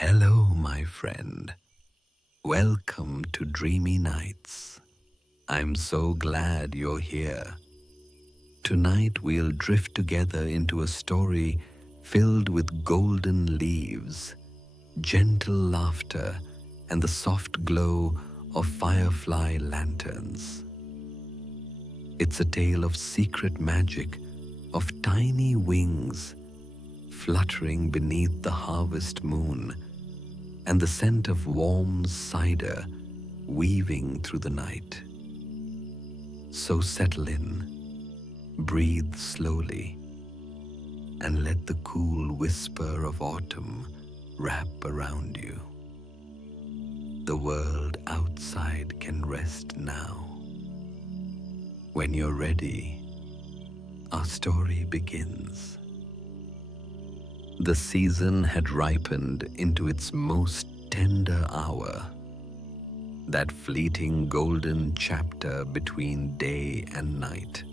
Hello, my friend. Welcome to Dreamy Nights. I'm so glad you're here. Tonight we'll drift together into a story filled with golden leaves, gentle laughter, and the soft glow of firefly lanterns. It's a tale of secret magic, of tiny wings fluttering beneath the harvest moon, and the scent of warm cider weaving through the night. So settle in, breathe slowly, and let the cool whisper of autumn wrap around you. The world outside can rest now. When you're ready, our story begins. The season had ripened into its most tender hour, that fleeting golden chapter between day and night,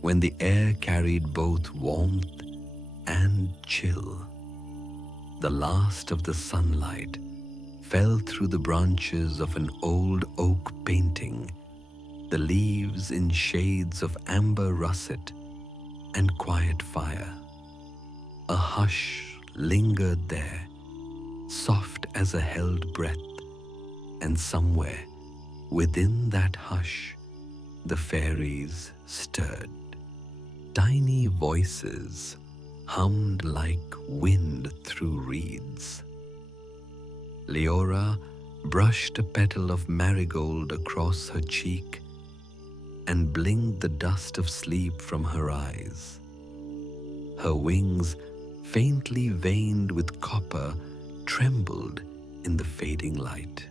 when the air carried both warmth and chill. The last of the sunlight fell through the branches of an old oak painting, the leaves in shades of amber russet and quiet fire. A hush lingered there, soft as a held breath, and somewhere within that hush, the fairies stirred. Tiny voices hummed like wind through reeds. Leora brushed a petal of marigold across her cheek and blinked the dust of sleep from her eyes. Her wings, faintly veined with copper, trembled in the fading light.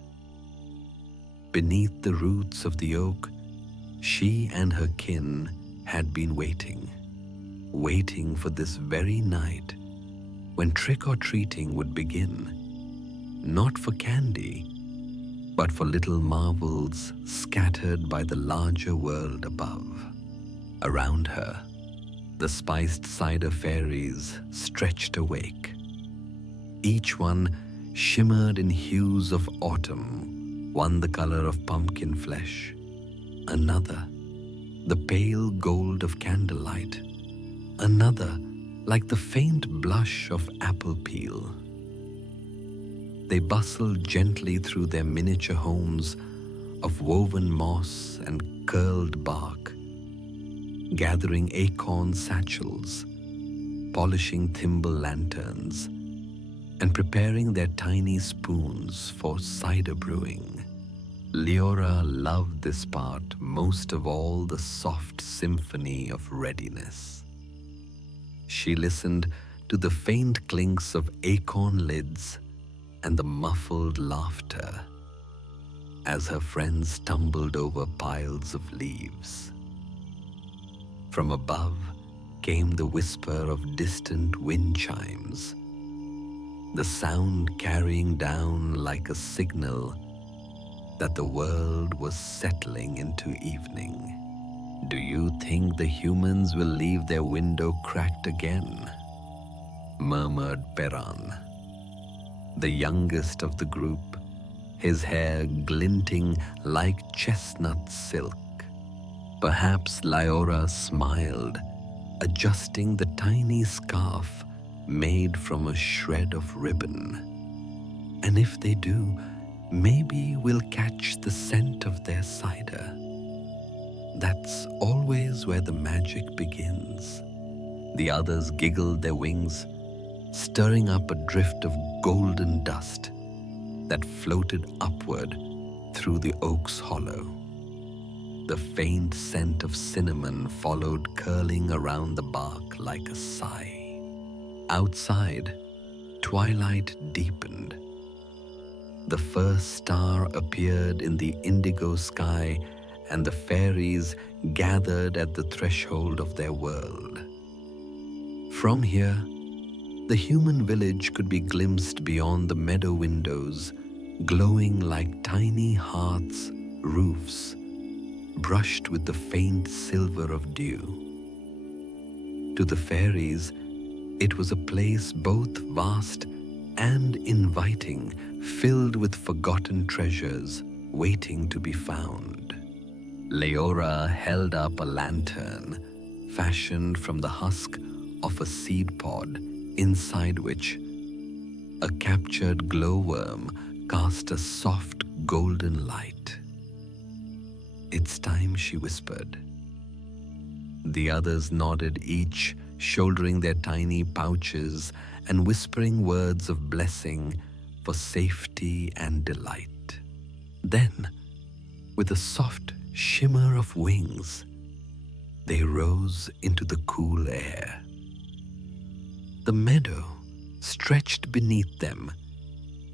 Beneath the roots of the oak, she and her kin had been waiting for this very night when trick-or-treating would begin, not for candy, but for little marvels scattered by the larger world above. Around her, the spiced cider fairies stretched awake. Each one shimmered in hues of autumn, one the color of pumpkin flesh, another the pale gold of candlelight, another like the faint blush of apple peel. They bustled gently through their miniature homes of woven moss and curled bark, gathering acorn satchels, polishing thimble lanterns, and preparing their tiny spoons for cider brewing. Leora loved this part most of all, the soft symphony of readiness. She listened to the faint clinks of acorn lids and the muffled laughter as her friends stumbled over piles of leaves. From above came the whisper of distant wind chimes, the sound carrying down like a signal that the world was settling into evening. "Do you think the humans will leave their window cracked again?" murmured Perran, the youngest of the group, his hair glinting like chestnut silk. Perhaps Leora smiled, adjusting the tiny scarf made from a shred of ribbon. "And if they do, maybe we'll catch the scent of their cider. That's always where the magic begins." The others giggled their wings, stirring up a drift of golden dust that floated upward through the oak's hollow. The faint scent of cinnamon followed, curling around the bark like a sigh. Outside, twilight deepened. The first star appeared in the indigo sky, and the fairies gathered at the threshold of their world. From here, the human village could be glimpsed beyond the meadow windows, glowing like tiny hearths, roofs, brushed with the faint silver of dew. To the fairies, it was a place both vast and inviting, filled with forgotten treasures waiting to be found. Leora held up a lantern fashioned from the husk of a seed pod, inside which a captured glowworm cast a soft golden light. "It's time," she whispered. The others nodded, each shouldering their tiny pouches and whispering words of blessing for safety and delight. Then, with a soft shimmer of wings, they rose into the cool air. The meadow stretched beneath them,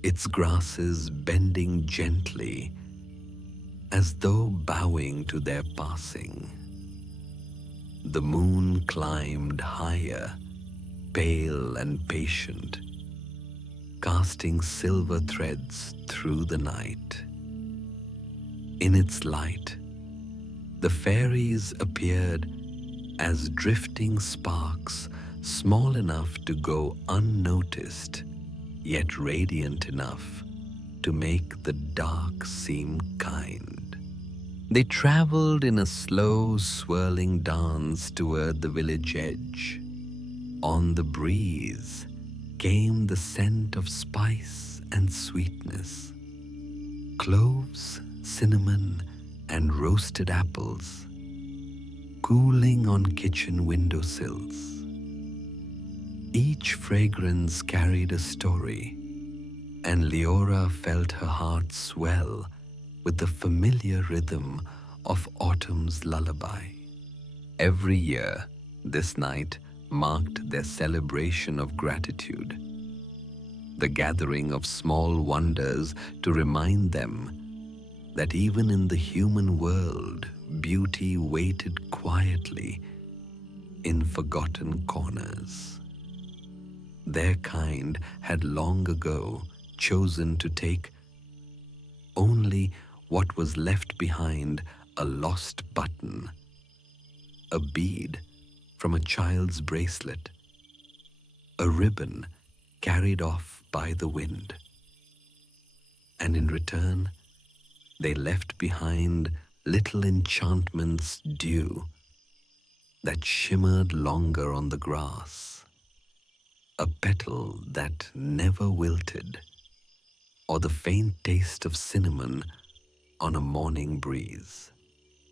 its grasses bending gently as though bowing to their passing. The moon climbed higher, pale and patient, casting silver threads through the night. In its light, the fairies appeared as drifting sparks, small enough to go unnoticed, yet radiant enough to make the dark seem kind. They traveled in a slow, swirling dance toward the village edge. On the breeze came the scent of spice and sweetness, cloves, cinnamon, and roasted apples, cooling on kitchen windowsills. Each fragrance carried a story, and Leora felt her heart swell with the familiar rhythm of autumn's lullaby. Every year, this night marked their celebration of gratitude, the gathering of small wonders to remind them that even in the human world, beauty waited quietly in forgotten corners. Their kind had long ago chosen to take only what was left behind: a lost button, a bead from a child's bracelet, a ribbon carried off by the wind. And in return, they left behind little enchantments due that shimmered longer on the grass, a petal that never wilted, or the faint taste of cinnamon on a morning breeze.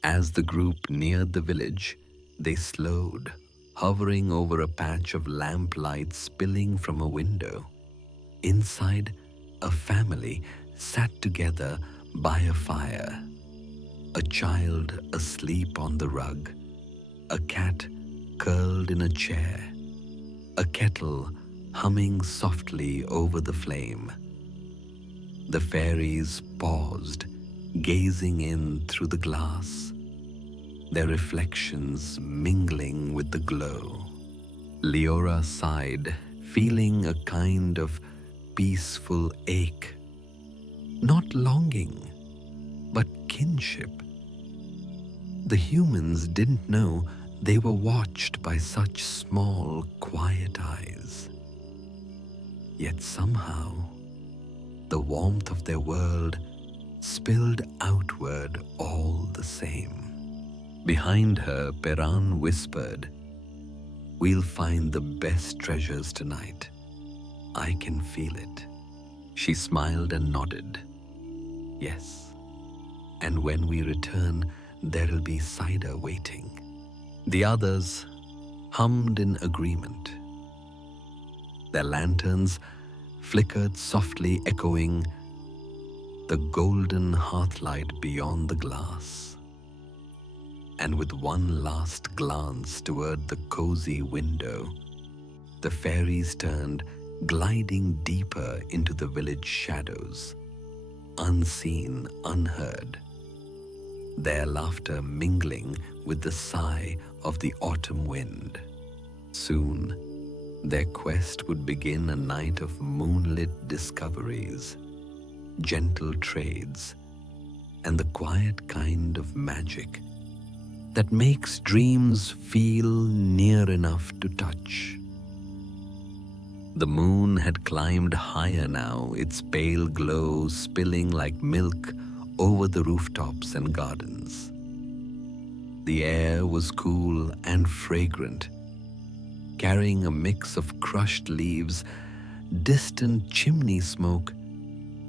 As the group neared the village, they slowed, hovering over a patch of lamplight spilling from a window. Inside, a family sat together by a fire, a child asleep on the rug, a cat curled in a chair, a kettle humming softly over the flame. The fairies paused, gazing in through the glass, their reflections mingling with the glow. Leora sighed, feeling a kind of peaceful ache, not longing, but kinship. The humans didn't know they were watched by such small, quiet eyes. Yet somehow, the warmth of their world spilled outward all the same. Behind her, Peran whispered, "We'll find the best treasures tonight. I can feel it." She smiled and nodded. "Yes, and when we return, there'll be cider waiting." The others hummed in agreement. Their lanterns flickered softly, echoing the golden hearthlight beyond the glass. And with one last glance toward the cozy window, the fairies turned, gliding deeper into the village shadows, unseen, unheard, their laughter mingling with the sigh of the autumn wind. Soon, their quest would begin, a night of moonlit discoveries, gentle trades, and the quiet kind of magic that makes dreams feel near enough to touch. The moon had climbed higher now, its pale glow spilling like milk over the rooftops and gardens. The air was cool and fragrant, carrying a mix of crushed leaves, distant chimney smoke,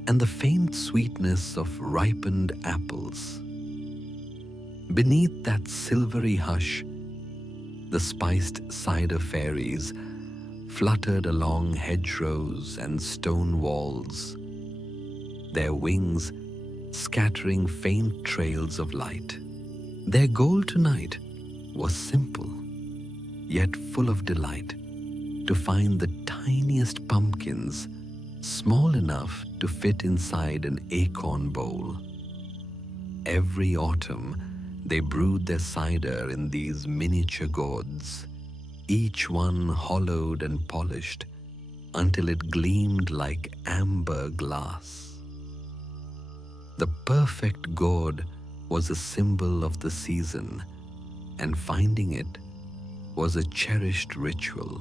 and the faint sweetness of ripened apples. Beneath that silvery hush, the spiced cider fairies fluttered along hedgerows and stone walls, their wings scattering faint trails of light. Their goal tonight was simple, yet full of delight, to find the tiniest pumpkins, small enough to fit inside an acorn bowl. Every autumn, they brewed their cider in these miniature gourds, each one hollowed and polished until it gleamed like amber glass. The perfect gourd was a symbol of the season, and finding it was a cherished ritual.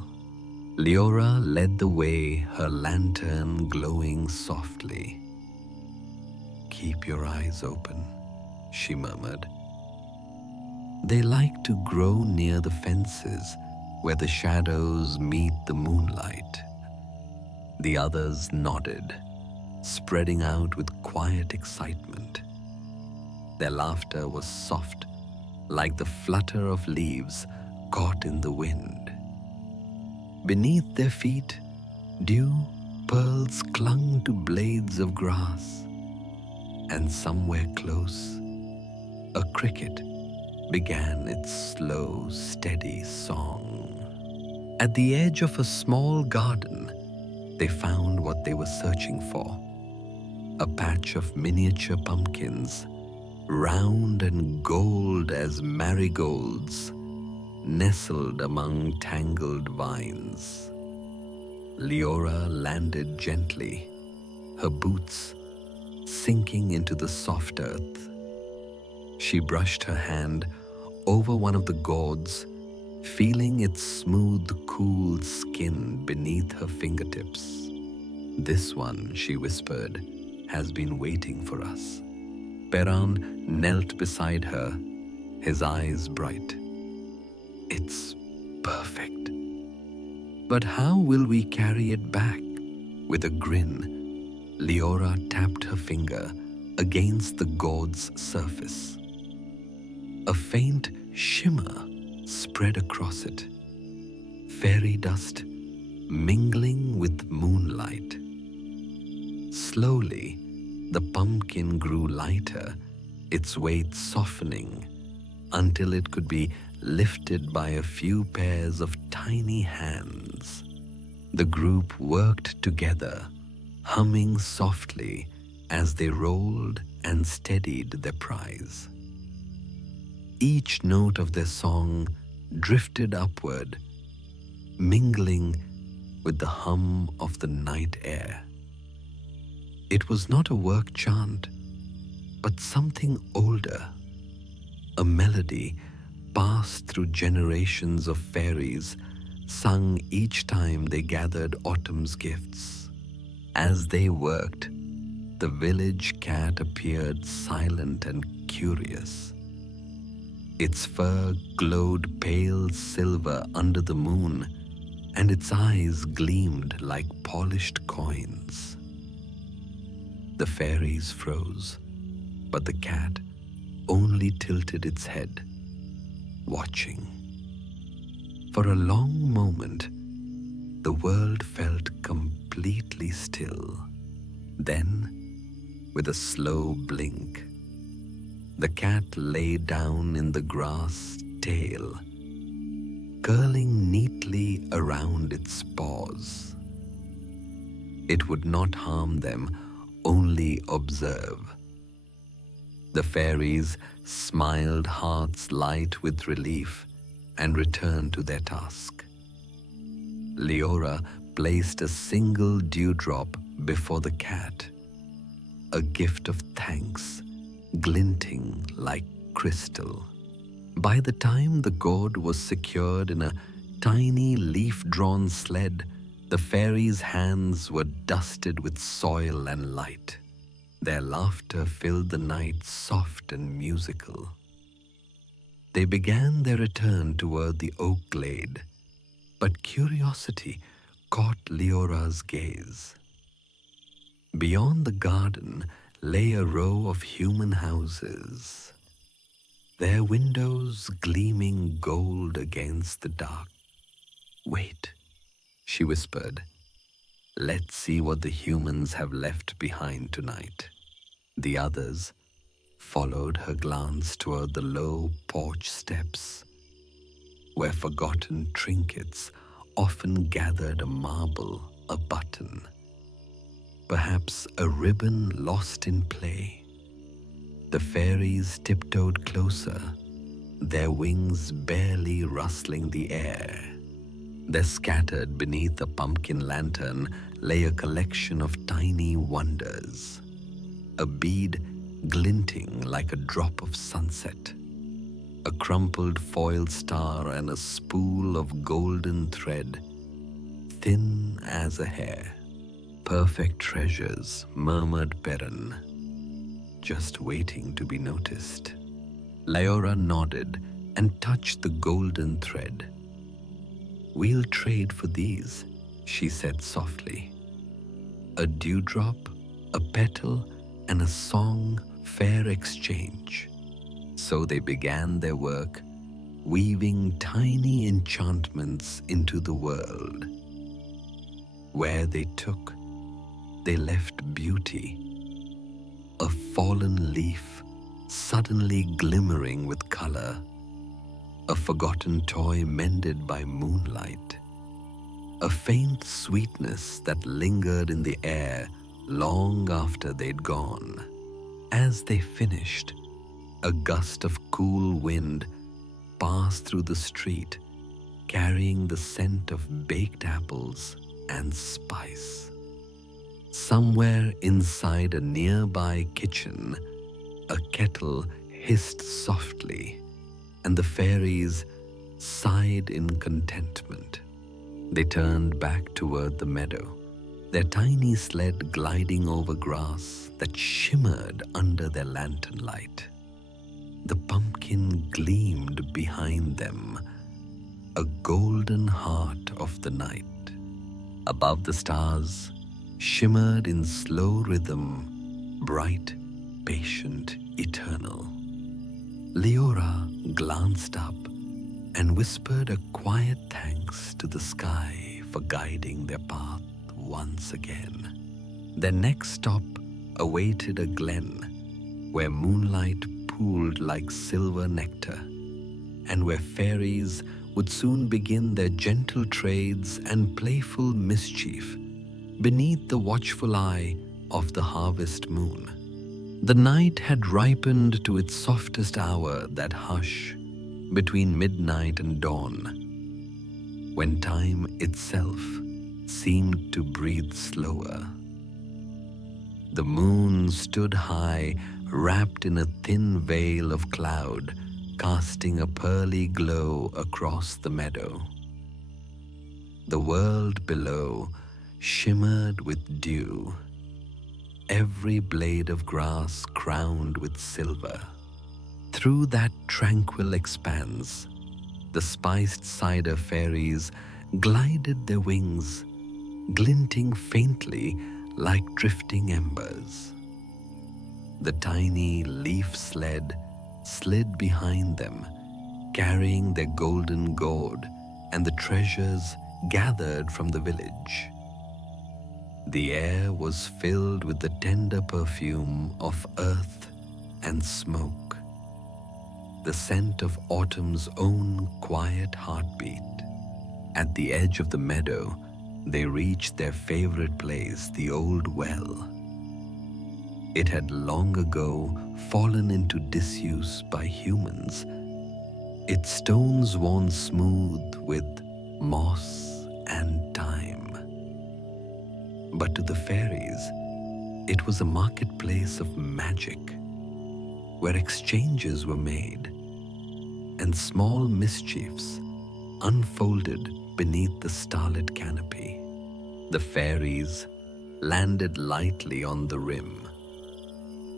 Leora led the way, her lantern glowing softly. "Keep your eyes open," she murmured. "They like to grow near the fences where the shadows meet the moonlight." The others nodded, spreading out with quiet excitement. Their laughter was soft, like the flutter of leaves caught in the wind. Beneath their feet, dew pearls clung to blades of grass, and somewhere close, a cricket began its slow, steady song. At the edge of a small garden, they found what they were searching for: a patch of miniature pumpkins, round and gold as marigolds, nestled among tangled vines. Leora landed gently, her boots sinking into the soft earth. She brushed her hand over one of the gourds, feeling its smooth, cool skin beneath her fingertips. "This one," she whispered, "has been waiting for us." Peran knelt beside her, his eyes bright. "It's perfect. But how will we carry it back?" With a grin, Leora tapped her finger against the gourd's surface. A faint shimmer spread across it, fairy dust mingling with moonlight. Slowly, the pumpkin grew lighter, its weight softening until it could be lifted by a few pairs of tiny hands. The group worked together, humming softly as they rolled and steadied their prize. Each note of their song drifted upward, mingling with the hum of the night air. It was not a work chant, but something older, a melody passed through generations of fairies, sung each time they gathered autumn's gifts. As they worked, the village cat appeared silent and curious. Its fur glowed pale silver under the moon, and its eyes gleamed like polished coins. The fairies froze, but the cat only tilted its head, watching. For a long moment, the world felt completely still. Then, with a slow blink, the cat lay down in the grass, tail curling neatly around its paws. It would not harm them, only observe. The fairies smiled hearts light with relief and returned to their task. Leora placed a single dewdrop before the cat, a gift of thanks, glinting like crystal. By the time the gourd was secured in a tiny leaf-drawn sled, The fairies' hands were dusted with soil and light. Their laughter filled the night soft and musical. They began their return toward the oak glade, but curiosity caught Leora's gaze. Beyond the garden lay a row of human houses, their windows gleaming gold against the dark. "Wait," she whispered. "Let's see what the humans have left behind tonight." The others followed her glance toward the low porch steps, where forgotten trinkets often gathered a marble, a button, perhaps a ribbon lost in play. The fairies tiptoed closer, their wings barely rustling the air. There, scattered beneath a pumpkin lantern, lay a collection of tiny wonders. A bead glinting like a drop of sunset, a crumpled foil star, and a spool of golden thread, thin as a hair. "Perfect treasures," murmured Perrin, "just waiting to be noticed." Leora nodded and touched the golden thread. "We'll trade for these," she said softly. "A dewdrop, a petal, and a song, fair exchange." So they began their work, weaving tiny enchantments into the world. Where they took, they left beauty. A fallen leaf suddenly glimmering with color, a forgotten toy mended by moonlight, a faint sweetness that lingered in the air long after they'd gone. As they finished, a gust of cool wind passed through the street, carrying the scent of baked apples and spice. Somewhere inside a nearby kitchen, a kettle hissed softly, and the fairies sighed in contentment. They turned back toward the meadow, their tiny sled gliding over grass that shimmered under their lantern light. The pumpkin gleamed behind them, a golden heart of the night. Above the stars, shimmered in slow rhythm, bright, patient, eternal. Leora glanced up and whispered a quiet thanks to the sky for guiding their path once again. Their next stop awaited a glen where moonlight pooled like silver nectar, and where fairies would soon begin their gentle trades and playful mischief beneath the watchful eye of the harvest moon. The night had ripened to its softest hour, that hush between midnight and dawn, when time itself seemed to breathe slower. The moon stood high, wrapped in a thin veil of cloud, casting a pearly glow across the meadow. The world below shimmered with dew, every blade of grass crowned with silver. Through that tranquil expanse, the spiced cider fairies glided their wings, glinting faintly like drifting embers. The tiny leaf sled slid behind them, carrying their golden gourd and the treasures gathered from the village. The air was filled with the tender perfume of earth and smoke, the scent of autumn's own quiet heartbeat. At the edge of the meadow, they reached their favorite place, the old well. It had long ago fallen into disuse by humans, its stones worn smooth with moss and time. But to the fairies, it was a marketplace of magic, where exchanges were made and small mischiefs unfolded beneath the starlit canopy. The fairies landed lightly on the rim.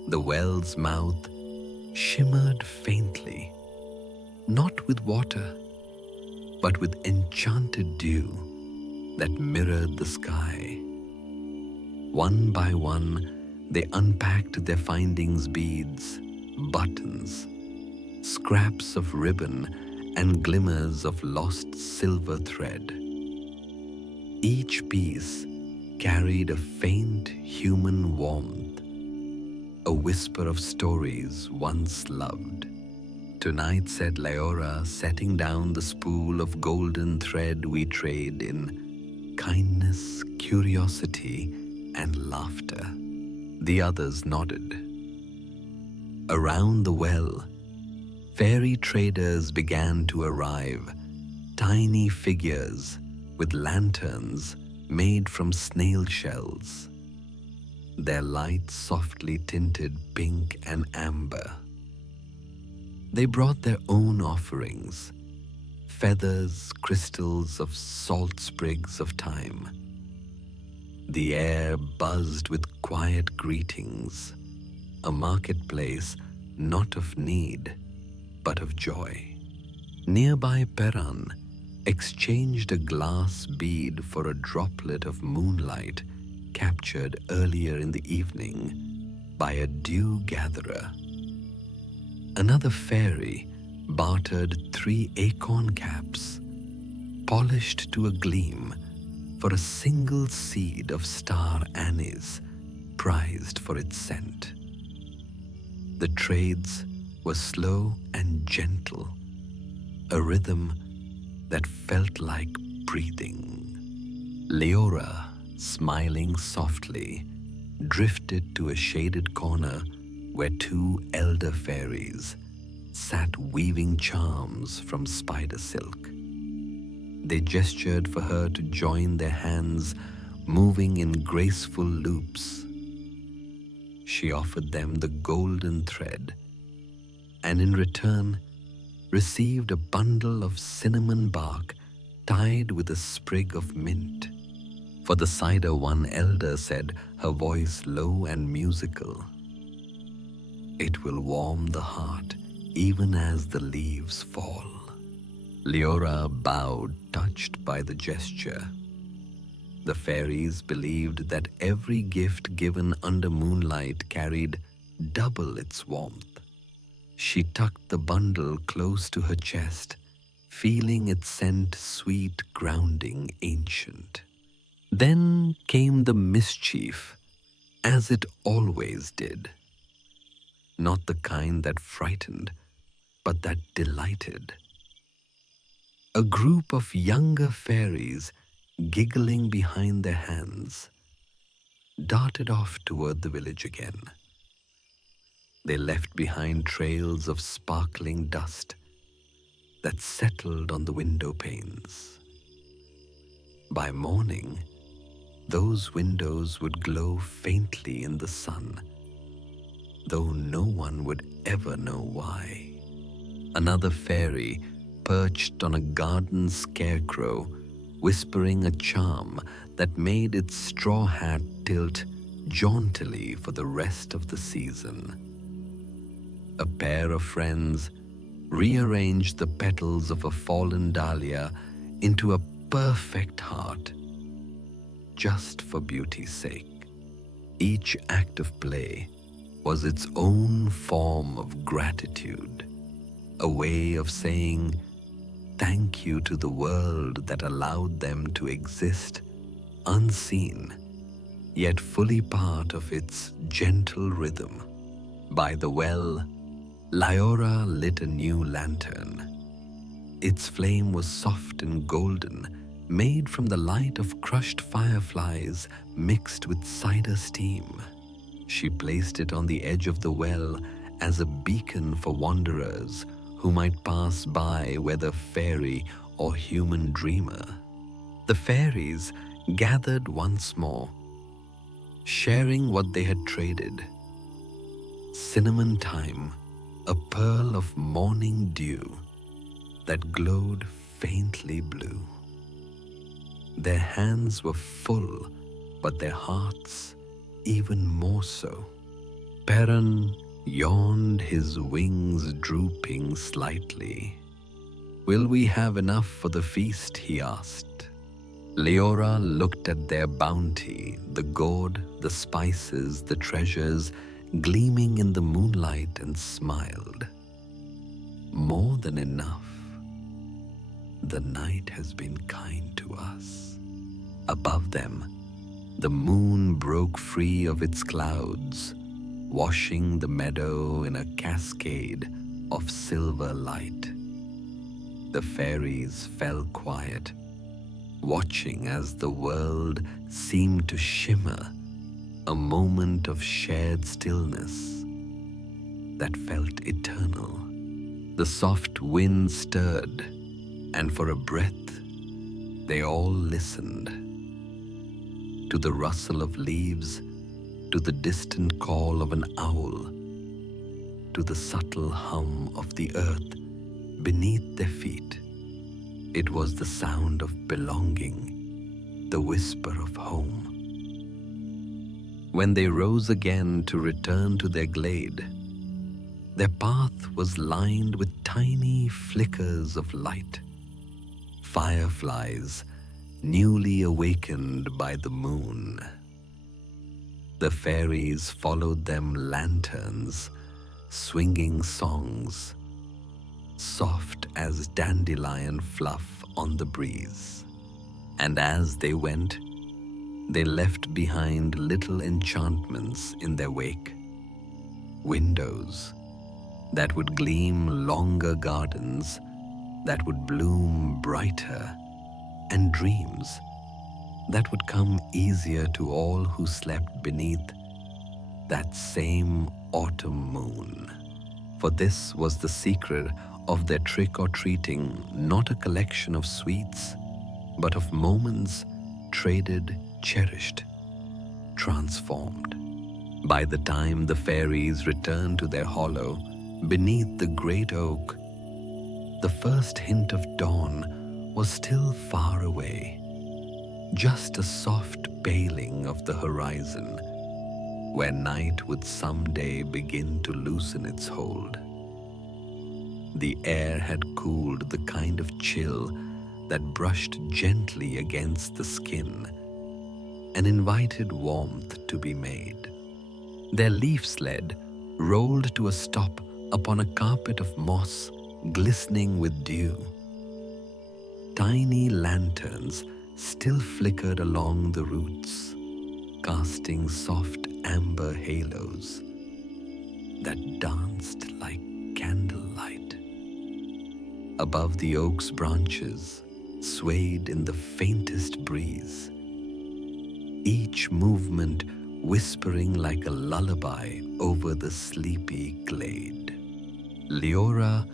The well's mouth shimmered faintly, not with water, but with enchanted dew that mirrored the sky. One by one, they unpacked their findings: beads, buttons, scraps of ribbon, and glimmers of lost silver thread. Each piece carried a faint human warmth, a whisper of stories once loved. "Tonight," said Leora, setting down the spool of golden thread, "we trade in kindness, curiosity, and laughter." The others nodded. Around the well, fairy traders began to arrive, tiny figures with lanterns made from snail shells, their light softly tinted pink and amber. They brought their own offerings: feathers, crystals of salt sprigs of thyme. The air buzzed with quiet greetings, a marketplace not of need, but of joy. Nearby Peran exchanged a glass bead for a droplet of moonlight captured earlier in the evening by a dew gatherer. Another fairy bartered 3 acorn caps, polished to a gleam, for a single seed of star anise prized for its scent. The trades were slow and gentle, a rhythm that felt like breathing. Leora, smiling softly, drifted to a shaded corner where 2 elder fairies sat weaving charms from spider silk. They gestured for her to join their hands, moving in graceful loops. She offered them the golden thread, and in return received a bundle of cinnamon bark tied with a sprig of mint. For the cider, one elder said, her voice low and musical, "It will warm the heart even as the leaves fall." Leora bowed, touched by the gesture. The fairies believed that every gift given under moonlight carried double its warmth. She tucked the bundle close to her chest, feeling its scent sweet, grounding, ancient. Then came the mischief, as it always did. Not the kind that frightened, but that delighted. A group of younger fairies, giggling behind their hands, darted off toward the village again. They left behind trails of sparkling dust that settled on the window panes. By morning, those windows would glow faintly in the sun, though no one would ever know why. Another fairy perched on a garden scarecrow, whispering a charm that made its straw hat tilt jauntily for the rest of the season. A pair of friends rearranged the petals of a fallen dahlia into a perfect heart, just for beauty's sake. Each act of play was its own form of gratitude, a way of saying thank you to the world that allowed them to exist unseen, yet fully part of its gentle rhythm. By the well, Leora lit a new lantern. Its flame was soft and golden, made from the light of crushed fireflies mixed with cider steam. She placed it on the edge of the well as a beacon for wanderers who might pass by, whether fairy or human dreamer. The fairies gathered once more, sharing what they had traded: cinnamon thyme, a pearl of morning dew that glowed faintly blue. Their hands were full, but their hearts even more so. Perrin yawned, his wings drooping slightly. "Will we have enough for the feast?" he asked. Leora looked at their bounty, the gourd, the spices, the treasures gleaming in the moonlight, and smiled. "More than enough. The night has been kind to us." Above them, the moon broke free of its clouds, washing the meadow in a cascade of silver light. The fairies fell quiet, watching as the world seemed to shimmer, a moment of shared stillness that felt eternal. The soft wind stirred, and for a breath they all listened. To the rustle of leaves, to the distant call of an owl, to the subtle hum of the earth beneath their feet. It was the sound of belonging, the whisper of home. When they rose again to return to their glade, their path was lined with tiny flickers of light, fireflies newly awakened by the moon. The fairies followed them, lanterns, swinging songs, soft as dandelion fluff on the breeze. And as they went, they left behind little enchantments in their wake. Windows that would gleam longer, gardens that would bloom brighter, and dreams that would come easier to all who slept beneath that same autumn moon. For this was the secret of their trick-or-treating, not a collection of sweets, but of moments traded, cherished, transformed. By the time the fairies returned to their hollow beneath the great oak, the first hint of dawn was still far away, just a soft paling of the horizon, where night would someday begin to loosen its hold. The air had cooled, the kind of chill that brushed gently against the skin and invited warmth to be made. Their leaf sled rolled to a stop upon a carpet of moss glistening with dew. Tiny lanterns still flickered along the roots, casting soft amber halos that danced like candlelight. Above the oak's branches swayed in the faintest breeze, each movement whispering like a lullaby over the sleepy glade. Leora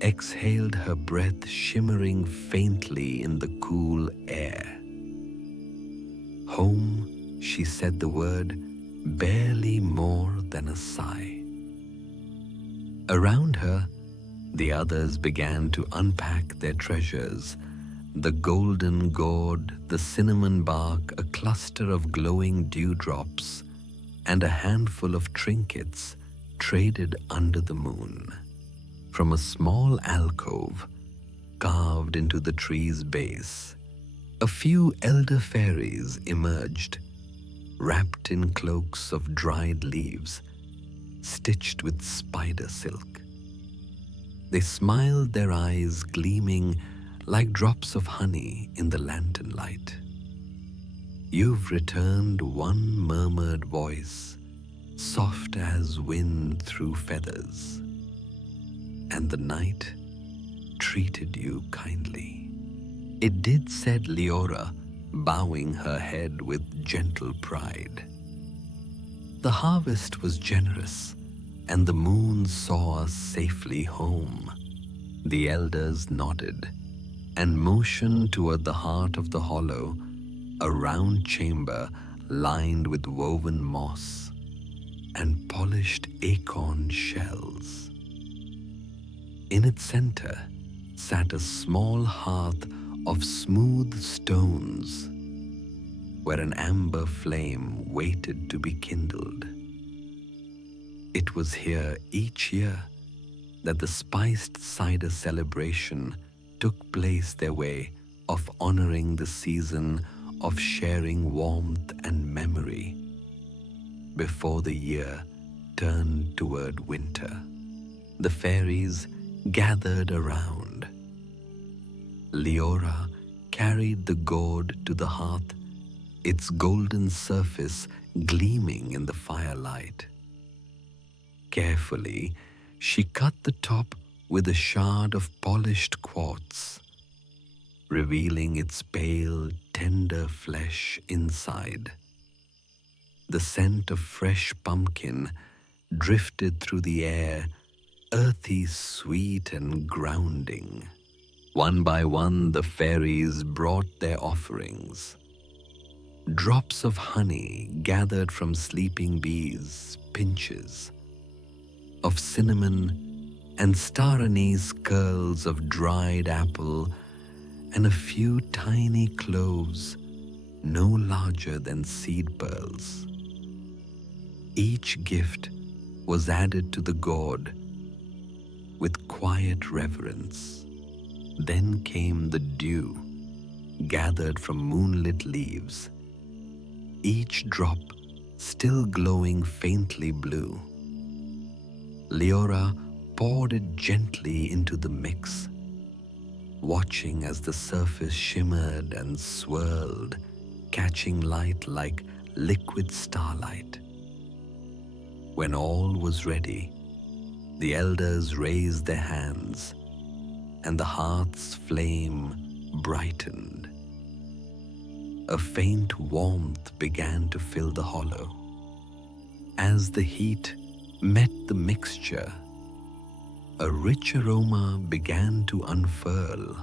exhaled, her breath shimmering faintly in the cool air. Home, she said the word, barely more than a sigh. Around her, the others began to unpack their treasures: the golden gourd, the cinnamon bark, a cluster of glowing dewdrops, and a handful of trinkets traded under the moon. From a small alcove carved into the tree's base, a few elder fairies emerged, wrapped in cloaks of dried leaves, stitched with spider silk. They smiled, their eyes gleaming like drops of honey in the lantern light. "You've returned," one murmured voice, soft as wind through feathers, "and the night treated you kindly." "It did," said Leora, bowing her head with gentle pride. "The harvest was generous, and the moon saw us safely home." The elders nodded and motioned toward the heart of the hollow, a round chamber lined with woven moss and polished acorn shells. In its center sat a small hearth of smooth stones where an amber flame waited to be kindled. It was here each year that the spiced cider celebration took place, their way of honoring the season of sharing warmth and memory before the year turned toward winter. The fairies gathered around. Leora carried the gourd to the hearth, its golden surface gleaming in the firelight. Carefully, she cut the top with a shard of polished quartz, revealing its pale, tender flesh inside. The scent of fresh pumpkin drifted through the air, earthy, sweet, and grounding. One by one, the fairies brought their offerings. Drops of honey gathered from sleeping bees, pinches of cinnamon, and star anise curls of dried apple, and a few tiny cloves no larger than seed pearls. Each gift was added to the gourd with quiet reverence. Then came the dew, gathered from moonlit leaves, each drop still glowing faintly blue. Leora poured it gently into the mix, watching as the surface shimmered and swirled, catching light like liquid starlight. When all was ready, the elders raised their hands, and the hearth's flame brightened. A faint warmth began to fill the hollow. As the heat met the mixture, a rich aroma began to unfurl,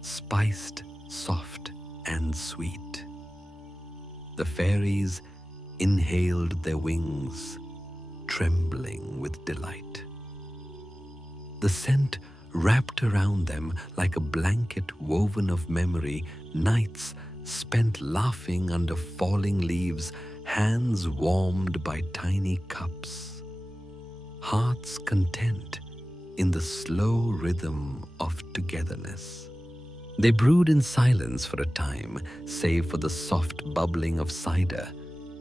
spiced, soft, and sweet. The fairies inhaled their wings, trembling with delight. The scent wrapped around them like a blanket woven of memory, nights spent laughing under falling leaves, hands warmed by tiny cups, hearts content in the slow rhythm of togetherness. They brewed in silence for a time, save for the soft bubbling of cider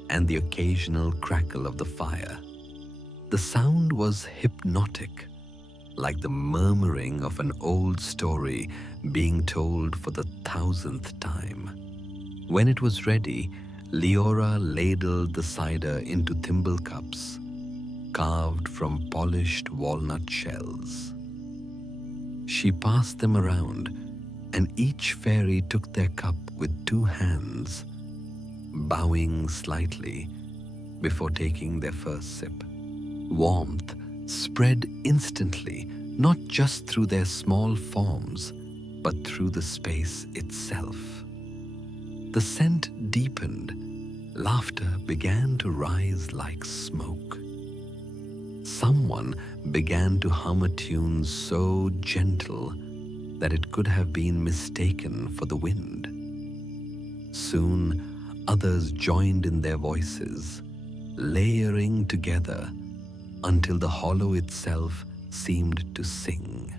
and the occasional crackle of the fire. The sound was hypnotic, like the murmuring of an old story being told for the 1000th time. When it was ready, Leora ladled the cider into thimble cups, carved from polished walnut shells. She passed them around, and each fairy took their cup with 2 hands, bowing slightly before taking their first sip. Warmth spread instantly, not just through their small forms, but through the space itself. The scent deepened. Laughter began to rise like smoke. Someone began to hum a tune so gentle that it could have been mistaken for the wind. Soon, others joined in their voices, layering together until the hollow itself seemed to sing.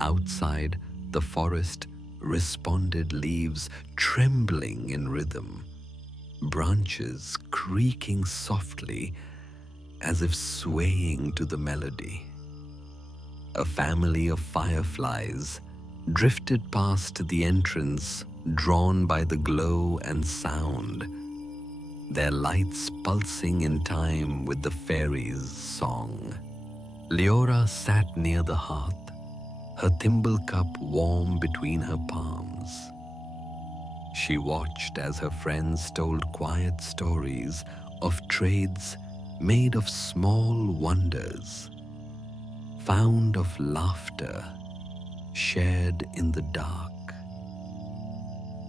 Outside, the forest responded, leaves trembling in rhythm, branches creaking softly as if swaying to the melody. A family of fireflies drifted past the entrance, drawn by the glow and sound, their lights pulsing in time with the fairies' song. Leora sat near the hearth, her thimble cup warm between her palms. She watched as her friends told quiet stories of trades made of small wonders, found of laughter shared in the dark.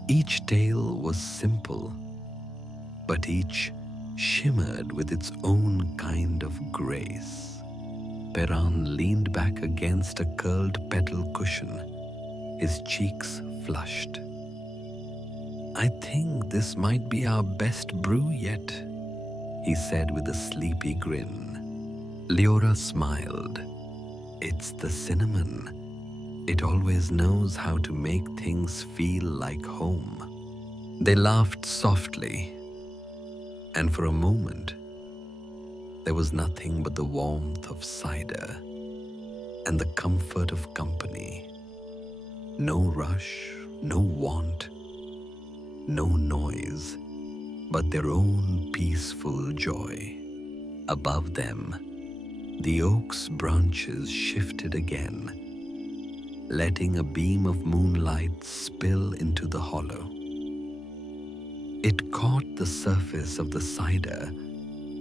Each tale was simple, but each shimmered with its own kind of grace. Perrin leaned back against a curled petal cushion, his cheeks flushed. "I think this might be our best brew yet," he said with a sleepy grin. Leora smiled. "It's the cinnamon. It always knows how to make things feel like home." They laughed softly, and for a moment, there was nothing but the warmth of cider and the comfort of company. No rush, no want, no noise, but their own peaceful joy. Above them, the oak's branches shifted again, letting a beam of moonlight spill into the hollow. It caught the surface of the cider,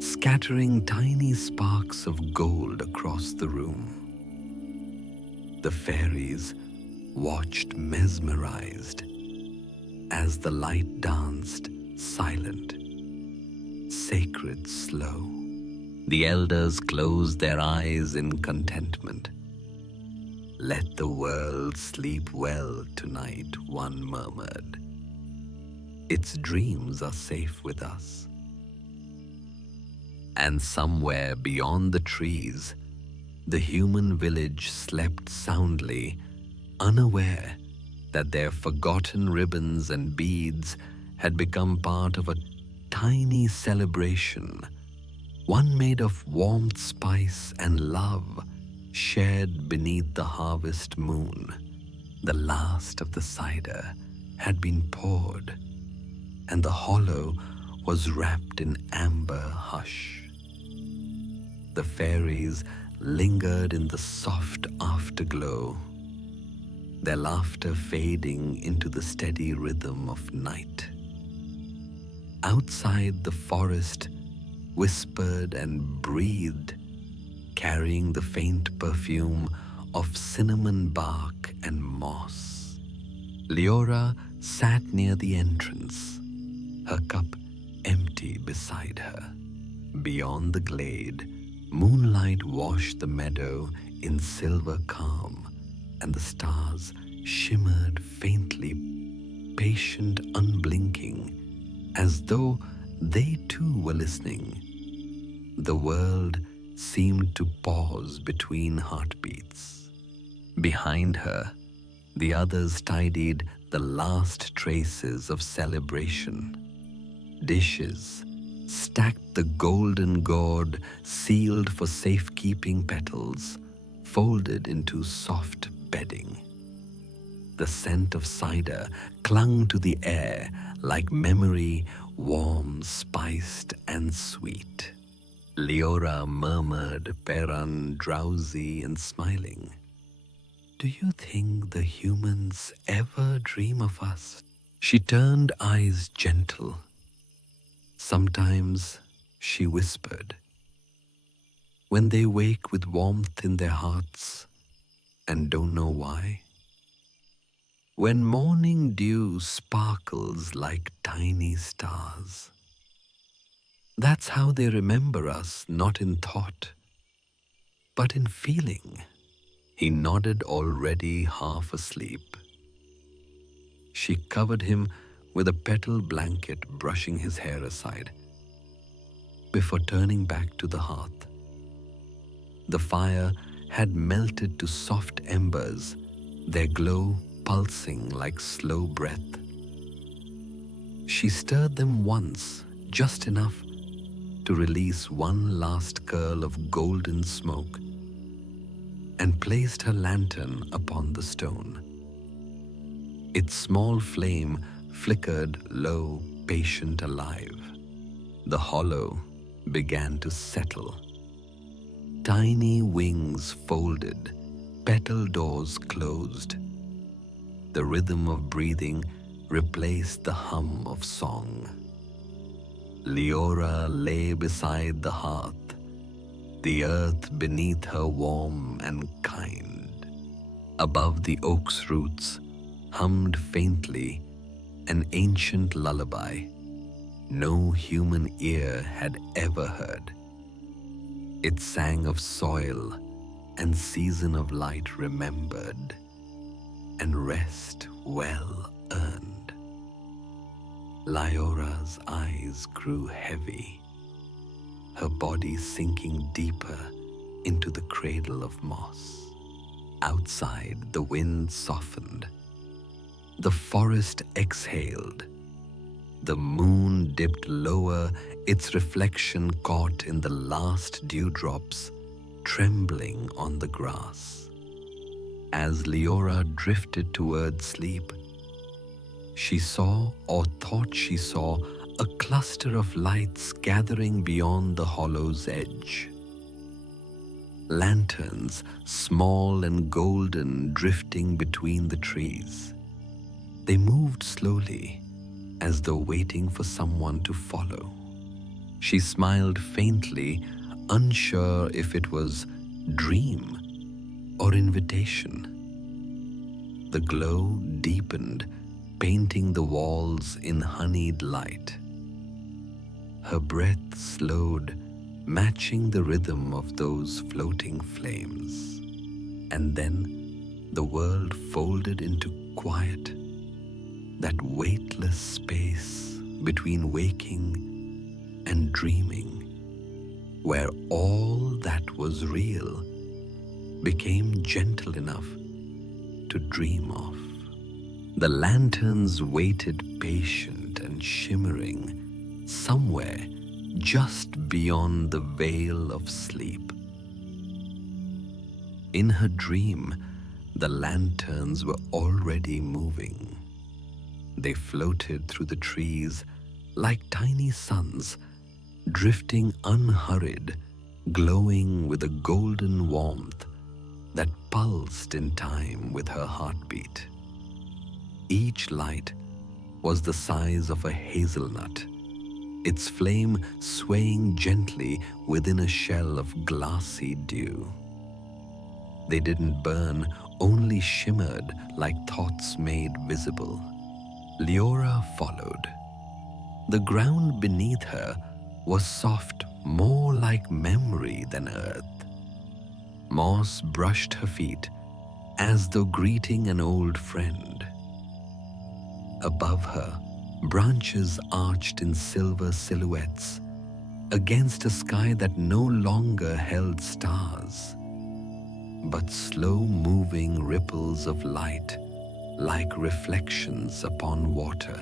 scattering tiny sparks of gold across the room. The fairies watched mesmerized as the light danced, silent, sacred, slow. The elders closed their eyes in contentment. "Let the world sleep well tonight," one murmured. "Its dreams are safe with us." And somewhere beyond the trees, the human village slept soundly, unaware that their forgotten ribbons and beads had become part of a tiny celebration, one made of warmth, spice, and love, shared beneath the harvest moon. The last of the cider had been poured, and the hollow was wrapped in amber hush. The fairies lingered in the soft afterglow, their laughter fading into the steady rhythm of night. Outside, the forest whispered and breathed, carrying the faint perfume of cinnamon bark and moss. Leora sat near the entrance, her cup empty beside her. Beyond the glade, moonlight washed the meadow in silver calm, and the stars shimmered faintly, patient, unblinking, as though they too were listening. The world seemed to pause between heartbeats. Behind her, the others tidied the last traces of celebration. Dishes stacked the golden gourd sealed for safekeeping petals, folded into soft bedding. The scent of cider clung to the air like memory, warm, spiced, and sweet. Leora murmured, Peran, drowsy and smiling, "Do you think the humans ever dream of us?" She turned eyes gentle. "Sometimes," she whispered, "when they wake with warmth in their hearts and don't know why. When morning dew sparkles like tiny stars. That's how they remember us, not in thought, but in feeling." He nodded, already half asleep. She covered him with a petal blanket, brushing his hair aside, before turning back to the hearth. The fire had melted to soft embers, their glow pulsing like slow breath. She stirred them once, just enough to release one last curl of golden smoke, and placed her lantern upon the stone. Its small flame flickered low, patient, alive. The hollow began to settle. Tiny wings folded, petal doors closed. The rhythm of breathing replaced the hum of song. Leora lay beside the hearth, the earth beneath her warm and kind. Above the oak's roots hummed faintly an ancient lullaby no human ear had ever heard. It sang of soil and season of light remembered. and rest well earned. Lyora's eyes grew heavy, her body sinking deeper into the cradle of moss. Outside, the wind softened, the forest exhaled, the moon dipped lower, its reflection caught in the last dewdrops trembling on the grass. As Leora drifted toward sleep, she saw, or thought she saw, a cluster of lights gathering beyond the hollow's edge. Lanterns, small and golden, drifting between the trees. They moved slowly, as though waiting for someone to follow. She smiled faintly, unsure if it was dream or invitation. The glow deepened, painting the walls in honeyed light. Her breath slowed, matching the rhythm of those floating flames. And then the world folded into quiet, that weightless space between waking and dreaming, where all that was real became gentle enough to dream of. The lanterns waited patient and shimmering somewhere just beyond the veil of sleep. In her dream, the lanterns were already moving. They floated through the trees like tiny suns, drifting unhurried, glowing with a golden warmth that pulsed in time with her heartbeat. Each light was the size of a hazelnut, its flame swaying gently within a shell of glassy dew. They didn't burn, only shimmered like thoughts made visible. Leora followed. The ground beneath her was soft, more like memory than earth. Moss brushed her feet as though greeting an old friend. Above her, branches arched in silver silhouettes against a sky that no longer held stars, but slow-moving ripples of light like reflections upon water.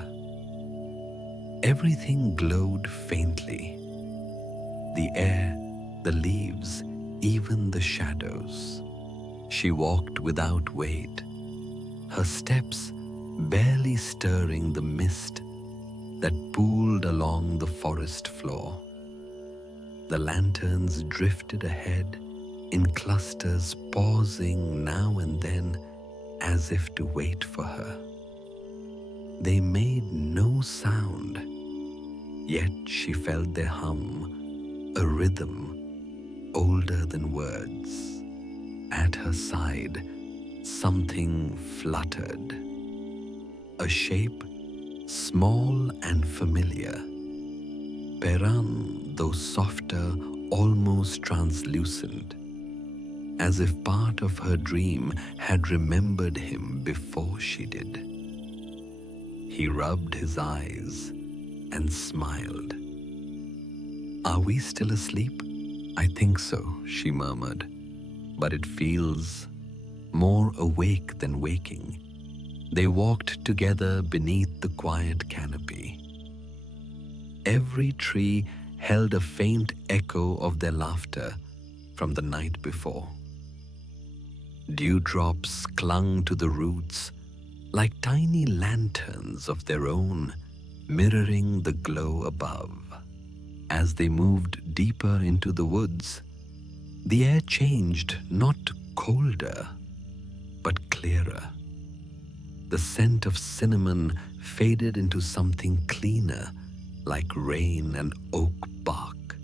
Everything glowed faintly. The air, the leaves, even the shadows. She walked without weight, her steps barely stirring the mist that pooled along the forest floor. The lanterns drifted ahead in clusters, pausing now and then as if to wait for her. They made no sound, yet she felt their hum, a rhythm older than words. At her side, something fluttered. A shape, small and familiar. Peran, though softer, almost translucent, as if part of her dream had remembered him before she did. He rubbed his eyes and smiled. "Are we still asleep?" "I think so," she murmured, "but it feels more awake than waking." They walked together beneath the quiet canopy. Every tree held a faint echo of their laughter from the night before. Dewdrops clung to the roots like tiny lanterns of their own, mirroring the glow above. As they moved deeper into the woods, the air changed, not colder, but clearer. The scent of cinnamon faded into something cleaner, like rain and oak bark.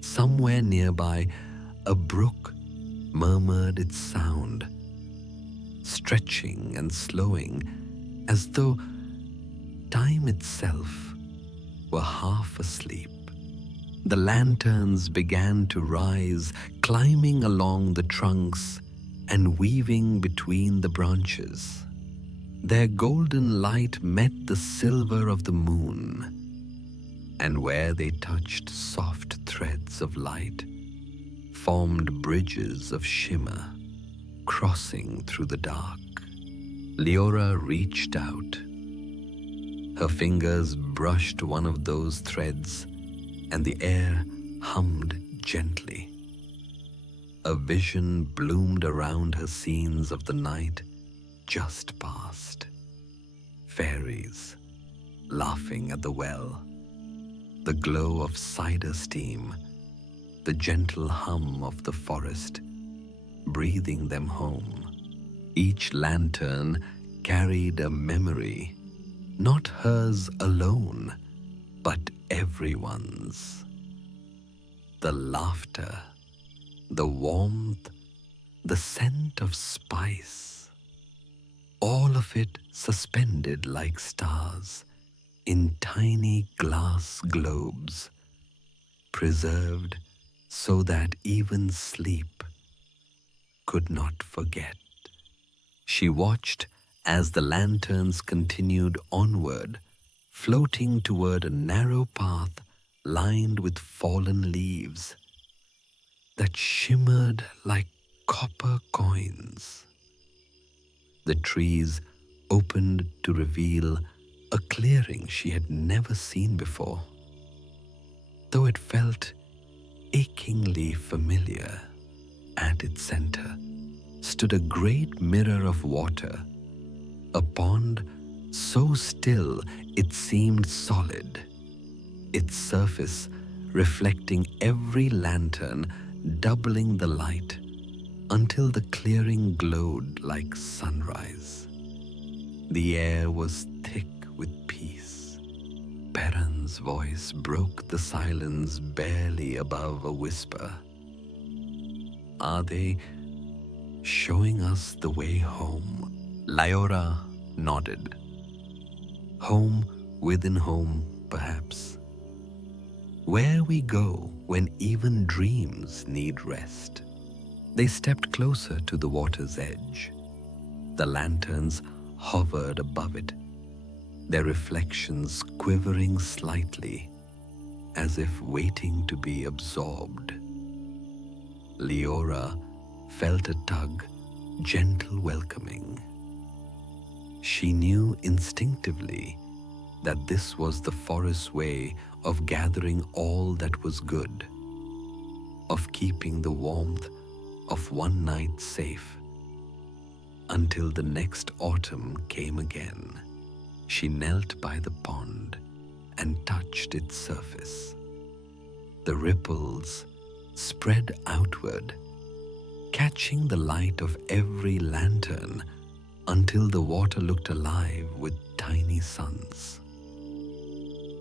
Somewhere nearby, a brook murmured its sound, stretching and slowing, as though time itself were half asleep. The lanterns began to rise, climbing along the trunks, and weaving between the branches. Their golden light met the silver of the moon, and where they touched, soft threads of light formed bridges of shimmer, crossing through the dark. Leora reached out. Her fingers brushed one of those threads, and the air hummed gently. A vision bloomed around her scenes of the night just past. Fairies laughing at the well, the glow of cider steam, the gentle hum of the forest, breathing them home. Each lantern carried a memory, not hers alone, but everyone's. The laughter, the warmth, the scent of spice, all of it suspended like stars in tiny glass globes, preserved so that even sleep could not forget. She watched as the lanterns continued onward, floating toward a narrow path lined with fallen leaves that shimmered like copper coins. The trees opened to reveal a clearing she had never seen before, though it felt achingly familiar. At its center stood a great mirror of water, a pond so still it seemed solid, its surface reflecting every lantern, doubling the light until the clearing glowed like sunrise. The air was thick with peace. Perrin's voice broke the silence barely above a whisper. Are they showing us the way home? Leora nodded. Home within home, perhaps. Where we go when even dreams need rest. They stepped closer to the water's edge. The lanterns hovered above it, their reflections quivering slightly, as if waiting to be absorbed. Leora felt a tug, gentle, welcoming. She knew instinctively that this was the forest's way of gathering all that was good, of keeping the warmth of one night safe until the next autumn came again. She knelt by the pond and touched its surface. The ripples spread outward, catching the light of every lantern until the water looked alive with tiny suns.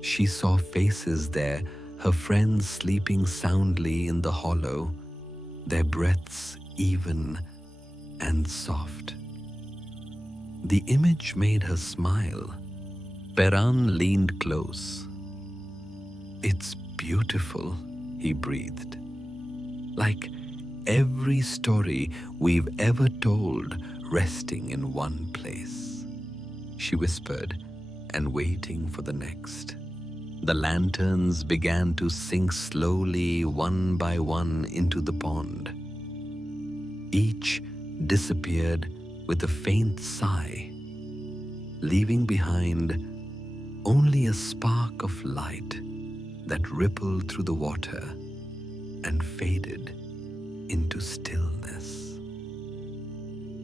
She saw faces there, her friends sleeping soundly in the hollow, their breaths even and soft. The image made her smile. Perrin leaned close. It's beautiful, he breathed. Like every story we've ever told resting in one place. She whispered, and waiting for the next. The lanterns began to sink slowly, one by one, into the pond. Each disappeared with a faint sigh, leaving behind only a spark of light that rippled through the water and faded into stillness.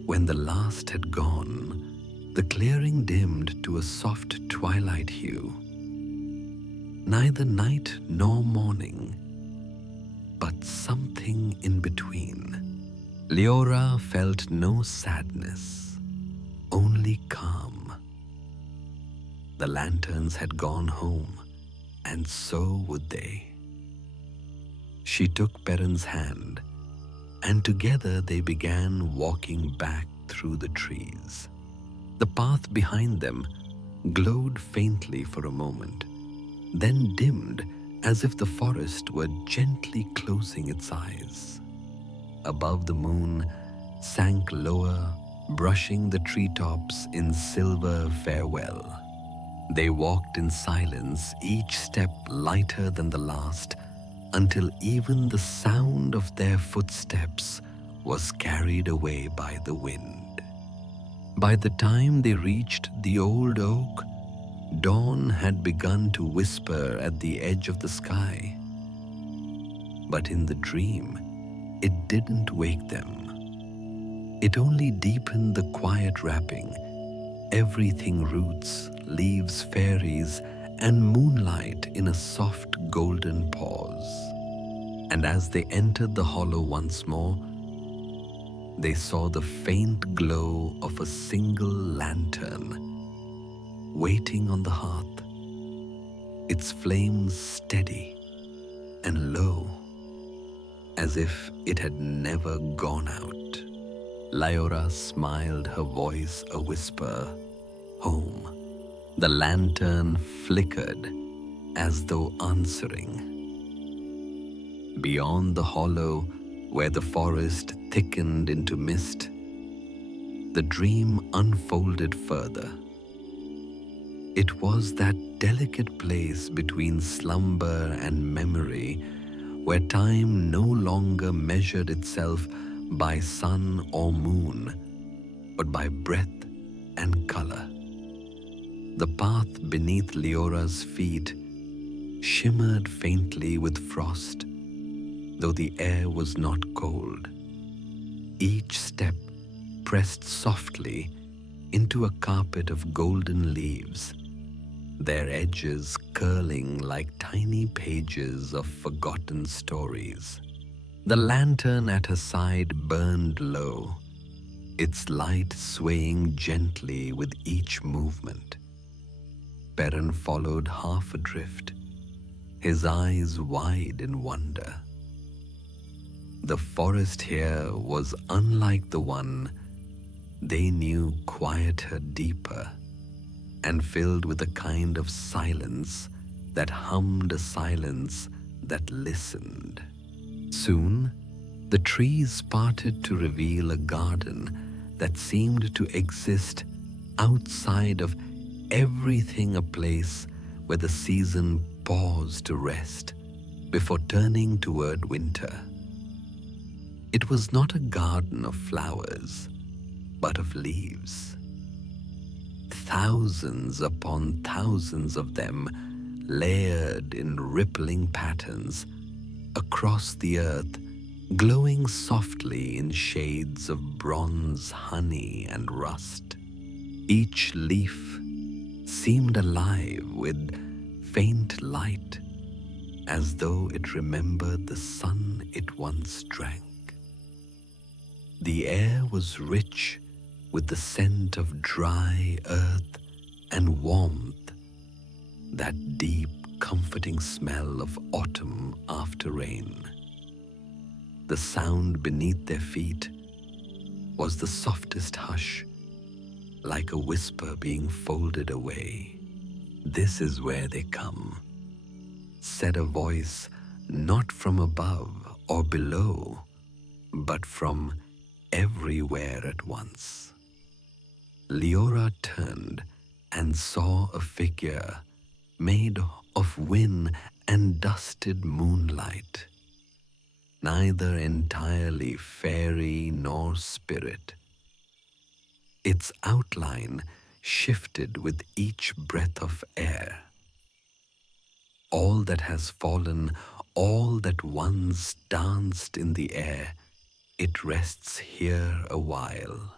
When the last had gone, the clearing dimmed to a soft twilight hue. Neither night nor morning, but something in between. Leora felt no sadness, only calm. The lanterns had gone home, and so would they. She took Perrin's hand, and together they began walking back through the trees. The path behind them glowed faintly for a moment, then dimmed as if the forest were gently closing its eyes. Above the moon, sank lower, brushing the treetops in silver farewell. They walked in silence, each step lighter than the last, until even the sound of their footsteps was carried away by the wind. By the time they reached the old oak, dawn had begun to whisper at the edge of the sky. But in the dream, it didn't wake them. It only deepened the quiet wrapping. Everything roots, leaves, fairies, and moonlight in a soft golden pause. And as they entered the hollow once more, they saw the faint glow of a single lantern waiting on the hearth, its flames steady and low, as if it had never gone out. Lyora smiled, her voice a whisper, "Home." The lantern flickered as though answering. Beyond the hollow, where the forest thickened into mist, the dream unfolded further. It was that delicate place between slumber and memory, where time no longer measured itself by sun or moon, but by breath and color. The path beneath Lyora's feet shimmered faintly with frost, though the air was not cold. Each step pressed softly into a carpet of golden leaves, their edges curling like tiny pages of forgotten stories. The lantern at her side burned low, its light swaying gently with each movement. Perrin followed half adrift, his eyes wide in wonder. The forest here was unlike the one they knew, quieter, deeper, and filled with a kind of silence that hummed, a silence that listened. Soon, the trees parted to reveal a garden that seemed to exist outside of everything, a place where the season paused to rest before turning toward winter. It was not a garden of flowers, but of leaves. Thousands upon thousands of them, layered in rippling patterns across the earth, glowing softly in shades of bronze, honey, and rust. Each leaf seemed alive with faint light, as though it remembered the sun it once drank. The air was rich with the scent of dry earth and warmth, that deep, comforting smell of autumn after rain. The sound beneath their feet was the softest hush, like a whisper being folded away. "This is where they come," said a voice not from above or below, but from everywhere at once. Lyora turned and saw a figure made of wind and dusted moonlight, neither entirely fairy nor spirit. Its outline shifted with each breath of air. All that has fallen, all that once danced in the air, it rests here a while.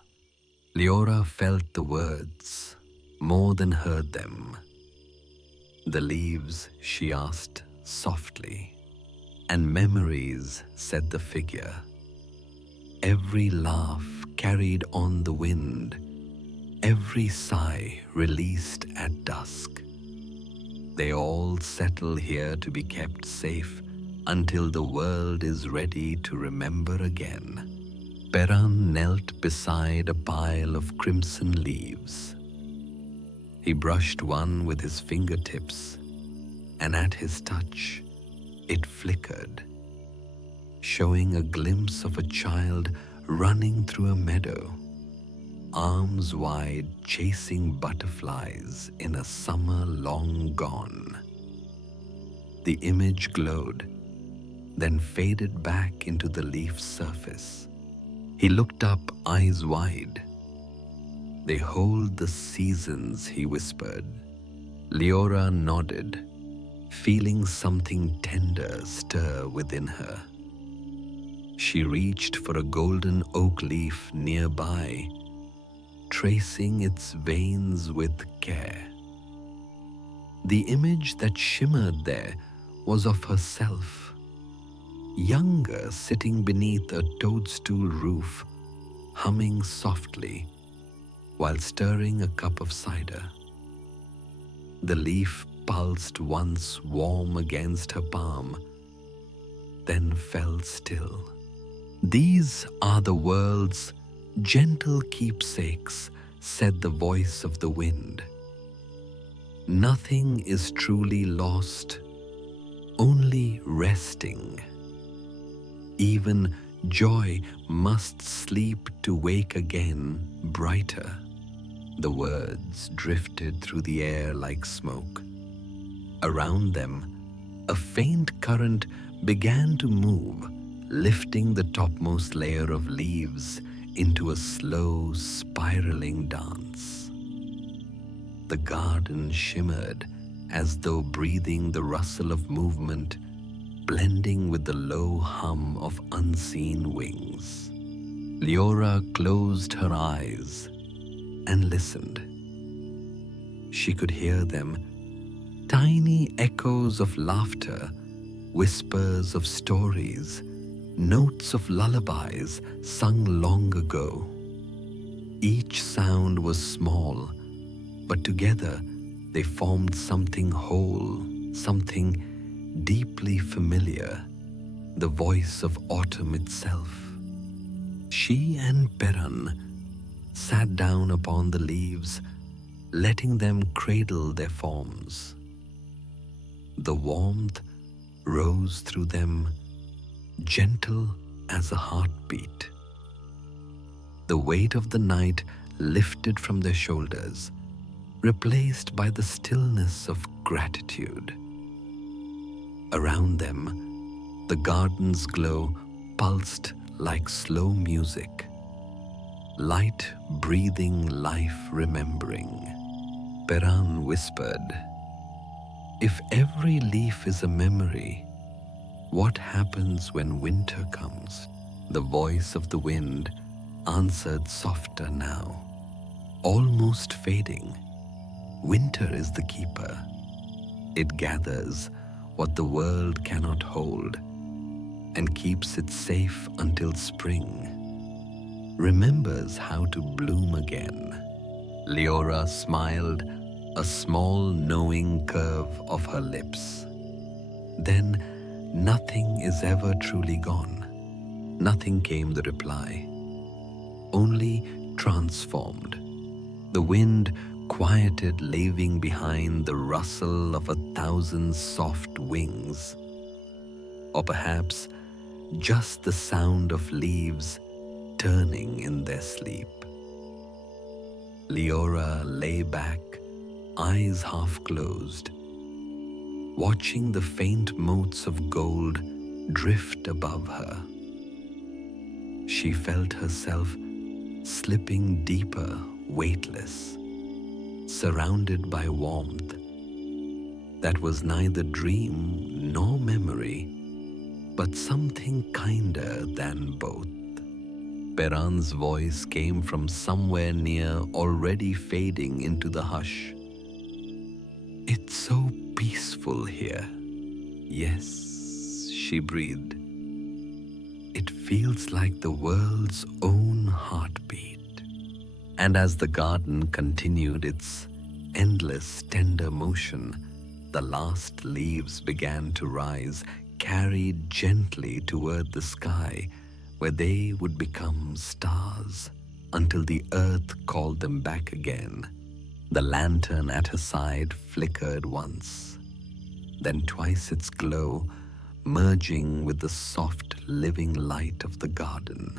Lyora felt the words more than heard them. "The leaves?" she asked softly. "And memories," said the figure. "Every laugh carried on the wind, every sigh released at dusk. They all settle here to be kept safe until the world is ready to remember again." Perrin knelt beside a pile of crimson leaves. He brushed one with his fingertips, and at his touch, it flickered, showing a glimpse of a child running through a meadow, arms wide chasing butterflies in a summer long gone. The image glowed, then faded back into the leaf's surface. He looked up, eyes wide. "They hold the seasons," he whispered. Leora nodded, feeling something tender stir within her. She reached for a golden oak leaf nearby, tracing its veins with care. The image that shimmered there was of herself, younger, sitting beneath a toadstool roof, humming softly while stirring a cup of cider. The leaf pulsed once warm against her palm, then fell still. "These are the world's gentle keepsakes," said the voice of the wind. "Nothing is truly lost, only resting. Even joy must sleep to wake again brighter." The words drifted through the air like smoke. Around them, a faint current began to move, lifting the topmost layer of leaves into a slow, spiraling dance. The garden shimmered as though breathing the rustle of movement, blending with the low hum of unseen wings. Leora closed her eyes and listened. She could hear them, tiny echoes of laughter, whispers of stories, notes of lullabies sung long ago. Each sound was small, but together they formed something whole, something deeply familiar, the voice of autumn itself. She and Peran sat down upon the leaves, letting them cradle their forms. The warmth rose through them, gentle as a heartbeat. The weight of the night lifted from their shoulders, replaced by the stillness of gratitude. Around them, the garden's glow pulsed like slow music, light breathing life remembering. Peran whispered, "If every leaf is a memory, what happens when winter comes?" The voice of the wind answered softer now, almost fading. "Winter is the keeper. It gathers what the world cannot hold and keeps it safe until spring. Remembers how to bloom again." Leora smiled, a small knowing curve of her lips. "Then nothing is ever truly gone." "Nothing," came the reply, "only transformed." The wind quieted, leaving behind the rustle of 1,000 soft wings, or perhaps just the sound of leaves turning in their sleep. Leora lay back, eyes half closed, watching the faint motes of gold drift above her. She felt herself slipping deeper, weightless, surrounded by warmth that was neither dream nor memory, but something kinder than both. Peran's voice came from somewhere near, already fading into the hush. "It's so peaceful here." "Yes," she breathed. "It feels like the world's own heartbeat." And as the garden continued its endless, tender motion, the last leaves began to rise, carried gently toward the sky, where they would become stars until the earth called them back again. The lantern at her side flickered once, then twice its glow, merging with the soft living light of the garden.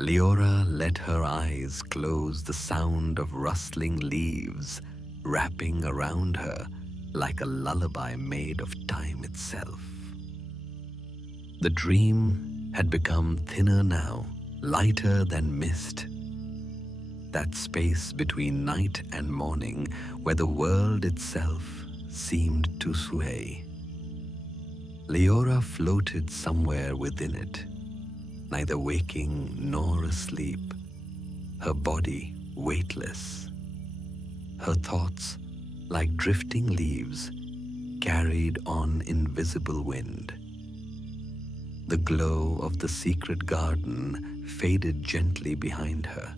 Leora let her eyes close, the sound of rustling leaves wrapping around her like a lullaby made of time itself. The dream had become thinner now, lighter than mist, that space between night and morning where the world itself seemed to sway. Leora floated somewhere within it, neither waking nor asleep, her body weightless, her thoughts like drifting leaves carried on invisible wind. The glow of the secret garden faded gently behind her,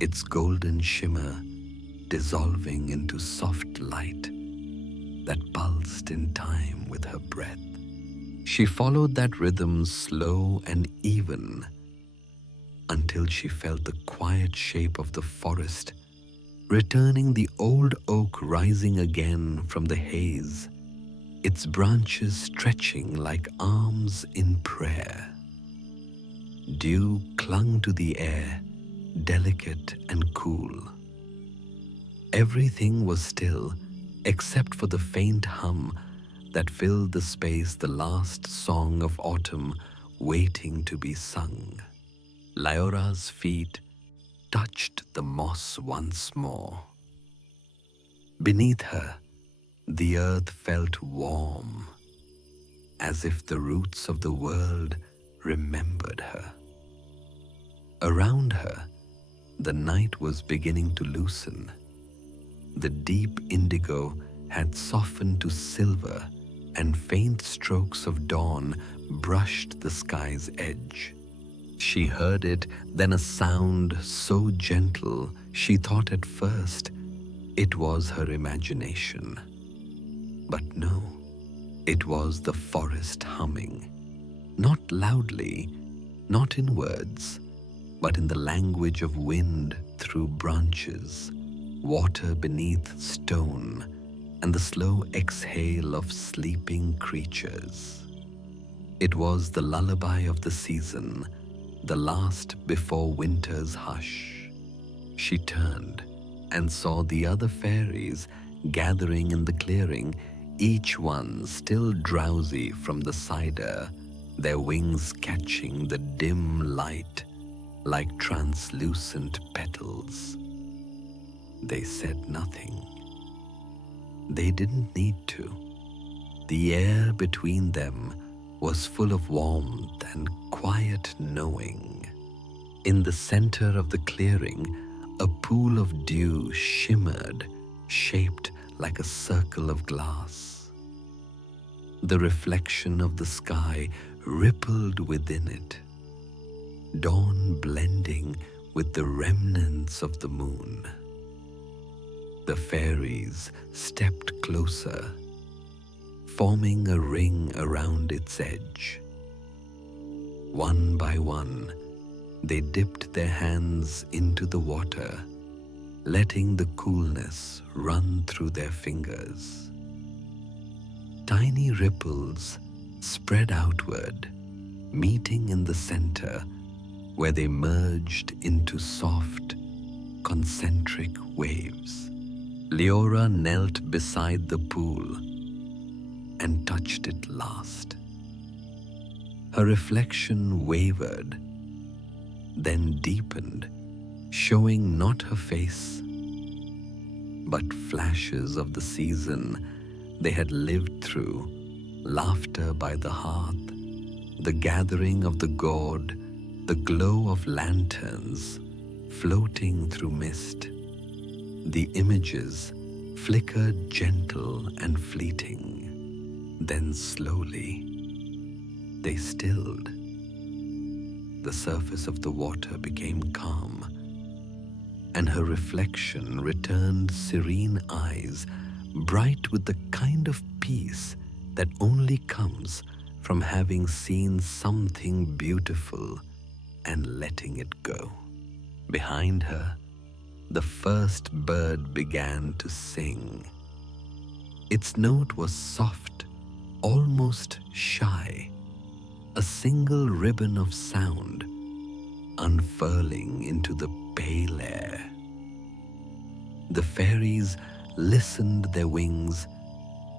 its golden shimmer dissolving into soft light that pulsed in time with her breath. She followed that rhythm slow and even until she felt the quiet shape of the forest, returning the old oak rising again from the haze, its branches stretching like arms in prayer. Dew clung to the air, delicate and cool. Everything was still except for the faint hum that filled the space, the last song of autumn waiting to be sung. Leora's feet touched the moss once more. Beneath her, the earth felt warm, as if the roots of the world remembered her. Around her, the night was beginning to loosen. The deep indigo had softened to silver, and faint strokes of dawn brushed the sky's edge. She heard it, then a sound so gentle she thought at first it was her imagination. But no, it was the forest humming, not loudly, not in words, but in the language of wind through branches, water beneath stone, and the slow exhale of sleeping creatures. It was the lullaby of the season, the last before winter's hush. She turned and saw the other fairies gathering in the clearing, each one still drowsy from the cider, their wings catching the dim light like translucent petals. They said nothing. They didn't need to. The air between them was full of warmth and quiet knowing. In the center of the clearing, a pool of dew shimmered, shaped like a circle of glass. The reflection of the sky rippled within it, dawn blending with the remnants of the moon. The fairies stepped closer, forming a ring around its edge. One by one, they dipped their hands into the water, letting the coolness run through their fingers. Tiny ripples spread outward, meeting in the center where they merged into soft, concentric waves. Leora knelt beside the pool and touched it last. Her reflection wavered, then deepened, showing not her face, but flashes of the season they had lived through, laughter by the hearth, the gathering of the gourd, the glow of lanterns floating through mist. The images flickered gentle and fleeting, then slowly they stilled. The surface of the water became calm, and her reflection returned serene eyes, bright with the kind of peace that only comes from having seen something beautiful and letting it go. Behind her, the first bird began to sing. Its note was soft, almost shy, a single ribbon of sound, unfurling into the pale air. The fairies listened, their wings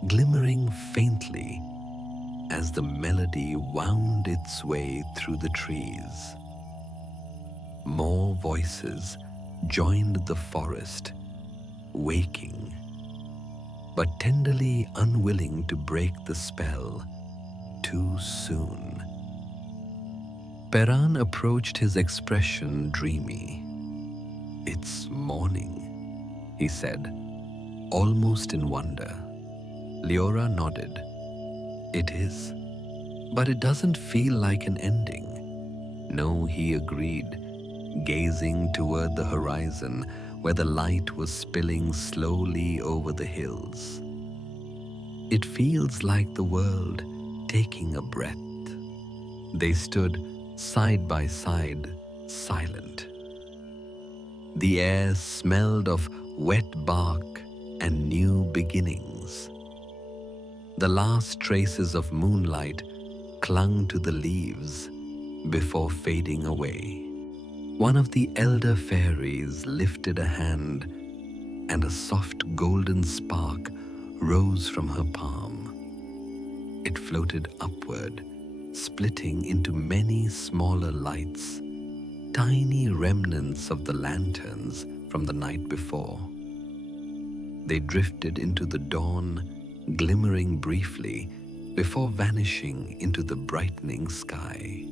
glimmering faintly as the melody wound its way through the trees. More voices joined the forest, waking, but tenderly unwilling to break the spell too soon. Peran approached, his expression dreamy. "It's morning," he said, almost in wonder. Leora nodded. "It is, but it doesn't feel like an ending." "No," he agreed, gazing toward the horizon where the light was spilling slowly over the hills. "It feels like the world taking a breath." They stood side by side, silent. The air smelled of wet bark and new beginnings. The last traces of moonlight clung to the leaves before fading away. One of the elder fairies lifted a hand, and a soft golden spark rose from her palm. It floated upward, splitting into many smaller lights, tiny remnants of the lanterns from the night before. They drifted into the dawn, glimmering briefly before vanishing into the brightening sky.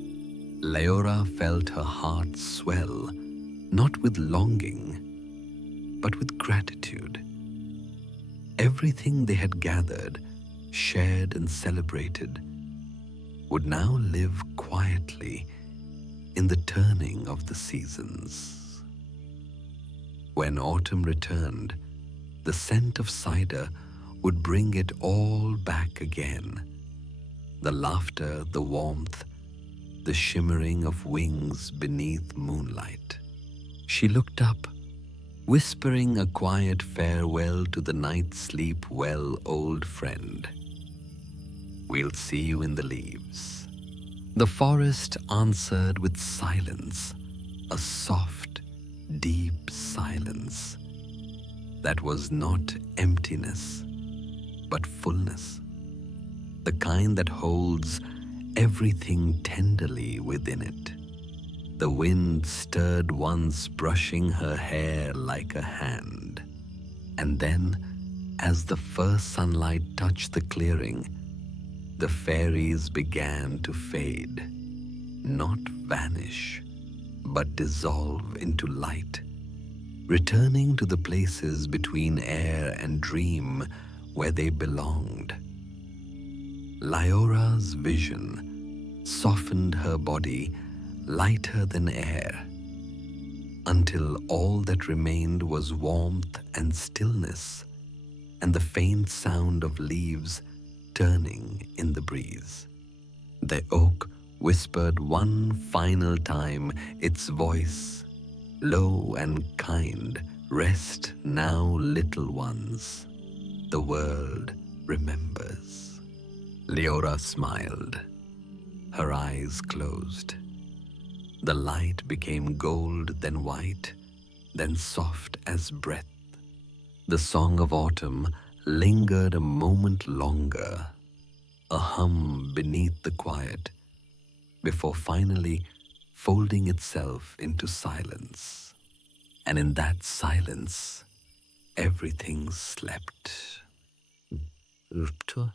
Leora felt her heart swell, not with longing, but with gratitude. Everything they had gathered, shared and celebrated would now live quietly in the turning of the seasons. When autumn returned, the scent of cider would bring it all back again. The laughter, the warmth, the shimmering of wings beneath moonlight. She looked up, whispering a quiet farewell to the night sleep well, old friend. "We'll see you in the leaves." The forest answered with silence, a soft, deep silence that was not emptiness, but fullness, the kind that holds everything tenderly within it. The wind stirred once, brushing her hair like a hand, and then, as the first sunlight touched the clearing, the fairies began to fade, not vanish, but dissolve into light, returning to the places between air and dream where they belonged. Leora's vision softened her body lighter than air, until all that remained was warmth and stillness, and the faint sound of leaves turning in the breeze. The oak whispered one final time, its voice, low and kind, "Rest now, little ones. The world remembers." Leora smiled. Her eyes closed. The light became gold, then white, then soft as breath. The song of autumn lingered a moment longer, a hum beneath the quiet, before finally folding itself into silence. And in that silence, everything slept. Ruptur